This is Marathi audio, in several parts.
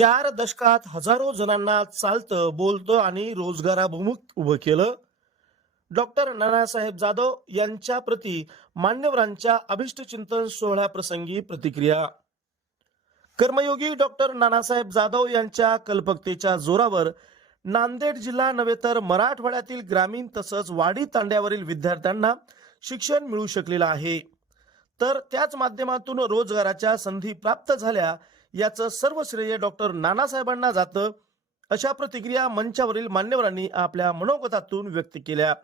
चार दशकात हजारो जणांना चालतं बोलतं आणि रोजगाराभिमुख उभं केलं. डॉक्टर नानासाहेब जाधव यांच्या प्रती मान्यवरांच्या अभिष्टचिंतन सोहळ्याप्रसंगी प्रतिक्रिया. कर्मयोगी डॉक्टर नानासाहेब जाधव यांच्या कल्पकतेच्या जोरावर नांदेड जिल्हा नव्हे तर मराठवाड्यातील ग्रामीण तसंच वाडी तांड्यावरील विद्यार्थ्यांना शिक्षण मिळू शकलेलं आहे. तर त्याच माध्यमातून रोजगाराच्या संधी प्राप्त झाल्या याचं सर्व श्रेय डॉक्टर नानासाहेबांना जातं अशा प्रतिक्रिया मंचावरील मान्यवरांनी आपल्या मनोगतातून व्यक्त केल्या.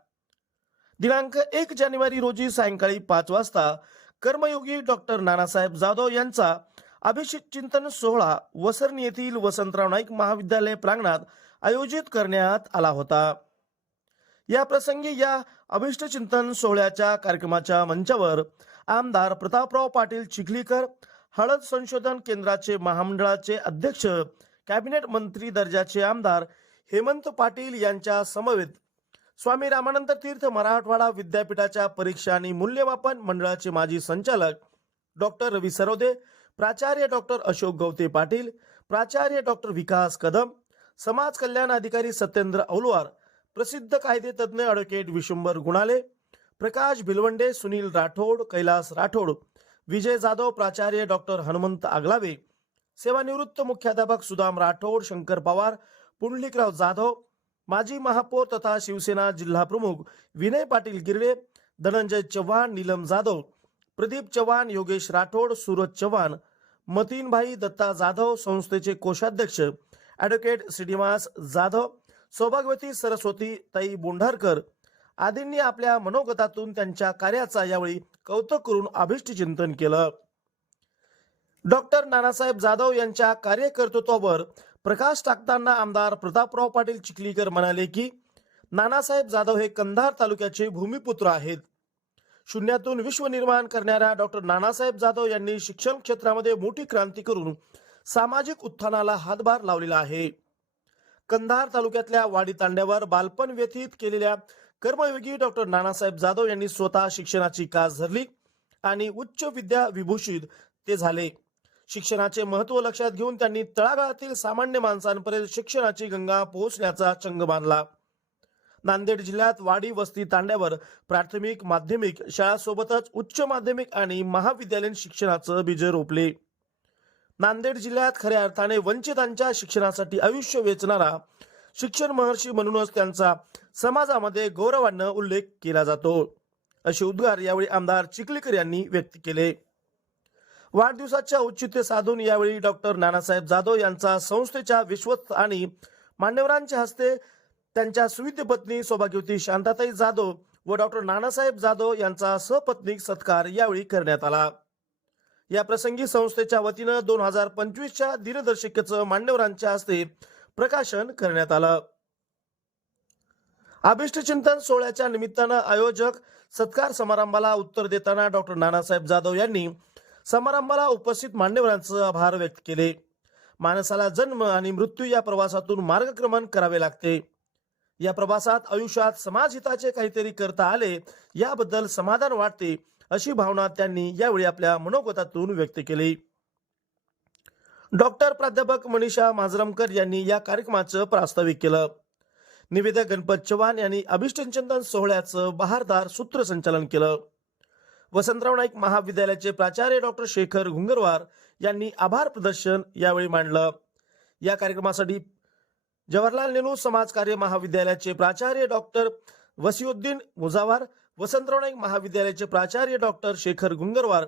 दिनांक एक जानेवारी रोजी सायंकाळी पाच वाजता कर्मयोगी डॉक्टर नानासाहेब जाधव यांचा अभिषेक चिंतन सोहळा वसरणी येथील वसंतराव नाईक महाविद्यालय प्रांगणात आयोजित करण्यात आला होता. या प्रसंगी या अभिष्ट चिंतन सोहळ्याच्या कार्यक्रमाच्या मंचावर आमदार प्रतापराव पाटील चिखलीकर हळद संशोधन केंद्राचे महामंडळाचे अध्यक्ष कॅबिनेट मंत्री दर्जाचे आमदार हेमंत पाटील यांच्या समवेत स्वामी रामानंद तीर्थ मराठवाडा विद्यापीठाच्या परीक्षा आणि मूल्यमापन मंडळाचे माजी संचालक डॉक्टर रवी सरोदे प्राचार्य डॉक्टर अशोक गवते पाटील प्राचार्य डॉक्टर विकास कदम समाज कल्याण अधिकारी सत्येंद्र औलवार प्रसिद्ध कायदे तज्ज्ञ ॲडव्होकेट विशंबर गुणाले प्रकाश भिलवंडे सुनील राठोड कैलास राठोड विजय जाधव प्राचार्य डॉक्टर हनुमंत आगलावे सेवानिवृत्त मुख्याध्यापक सुदाम राठोड शंकर पवार पुंडलिकराव जाधव माजी महापौर तथा शिवसेना जिल्हा प्रमुख विनय पाटील गिरडे धनंजय चव्हाण नीलम जाधव प्रदीप चव्हाण योगेश राठोड सूरज चव्हाण मतीनभाई दत्ता जाधव संस्थेचे कोषाध्यक्ष ॲडव्होकेट श्रीनिवास जाधव सौभाग्यवती सरस्वती ताई बोंढारकर आदींनी आपल्या मनोगतातून त्यांच्या कार्याचा यावेळी कौतुक करून अभिष्ट चिंतन केलं. डॉक्टर नानासाहेब जाधव यांच्या कार्यकर्तृत्वावर प्रकाश टाकताना आमदार प्रतापराव पाटील चिखलीकर म्हणाले की नानासाहेब जाधव हे कंधार तालुक्याचे भूमिपुत्र आहेत. शून्यातून विश्व निर्माण करणाऱ्या डॉक्टर नानासाहेब जाधव यांनी शिक्षण क्षेत्रामध्ये मोठी क्रांती करून सामाजिक उत्थानाला हातभार लावलेला आहे. कंधार तालुक्यातल्या वाडी तांड्यावर बालपण व्यतीत केलेल्या कर्मयोगी डॉक्टर नानासाहेब जाधव यांनी स्वतः शिक्षणाची कास धरली आणि उच्च विद्या विभूषित ते झाले. शिक्षणाचे महत्त्व लक्षात घेऊन त्यांनी तळागाळातील सामान्य माणसांपर्यंत शिक्षणाची गंगा पोहोचण्याचा चंग बांधला. नांदेड जिल्ह्यात वाडी वस्ती तांड्यावर प्राथमिक माध्यमिक शाळासोबतच उच्च माध्यमिक आणि महाविद्यालयीन शिक्षणाचं बीज रोपले. नांदेड जिल्ह्यात खऱ्या अर्थाने वंचितांच्या शिक्षणासाठी आयुष्य वेचणारा शिक्षण महर्षी म्हणूनच त्यांचा समाजामध्ये गौरवानं उल्लेख केला जातो. असे उद्गार यावेळी आमदार चिखलीकर यांनी व्यक्त केले. वाढदिवसाच्या औचित्य साधून यावेळी डॉक्टर नानासाहेब जाधव यांचा संस्थेच्या विश्वस्त आणि मान्यवरांच्या हस्ते त्यांच्या सुविद्य पत्नी सौभाग्यवती शांताताई जाधव व डॉक्टर नानासाहेब जाधव यांचा सपत्नीक सत्कार यावेळी करण्यात आला. या प्रसंगी संस्थेच्या वतीनं दोन हजार पंचवीसच्या दिनदर्शिकेचं मान्यवरांच्या हस्ते प्रकाशन करण्यात आलं. अभिष्ट चिंतन सोहळ्याच्या निमित्तानं आयोजक सत्कार समारंभाला उत्तर देताना डॉक्टर नानासाहेब जाधव यांनी समारंभाला उपस्थित मान्यवरांचे आभार व्यक्त केले. माणसाला जन्म आणि मृत्यू या प्रवासातून मार्गक्रमण करावे लागते. या प्रवासात आयुष्यात समाजहिताचे काहीतरी करता आले याबद्दल समाधान वाटते अशी भावना त्यांनी यावेळी आपल्या मनोगतातून व्यक्त केली. डॉक्टर प्राध्यापक मनीषा माजरमकर यांनी या कार्यक्रमाचं प्रास्ताविक केलं. निवेदक गणपत चव्हाण यांनी अभिष्टचंदन सोहळ्याचं बहारदार सूत्रसंचालन केलं. वसंतराव नाईक महाविद्यालयाचे प्राचार्य डॉक्टर शेखर घुंगरवार यांनी आभार प्रदर्शन यावेळी मांडलं. या कार्यक्रमासाठी जवाहरलाल नेहरू समाज कार्य महाविद्यालयाचे प्राचार्य डॉक्टर वसिउद्दीन मुजावार वसंतराव नाईक महाविद्यालयाचे प्राचार्य डॉक्टर शेखर गुंगरवार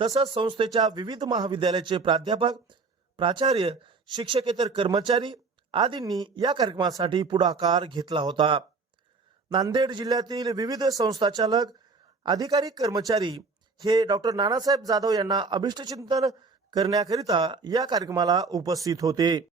तसंच संस्थेच्या विविध महाविद्यालयाचे प्राध्यापक प्राचार्य शिक्षकेतर कर्मचारी आदींनी या कार्यक्रमासाठी पुढाकार घेतला होता. नांदेड जिल्ह्यातील विविध संस्थाचालक अधिकारी कर्मचारी हे डॉक्टर नानासाहेब जाधव यांना अभिष्टचिंतन करण्याकरिता या कार्यक्रमाला उपस्थित होते.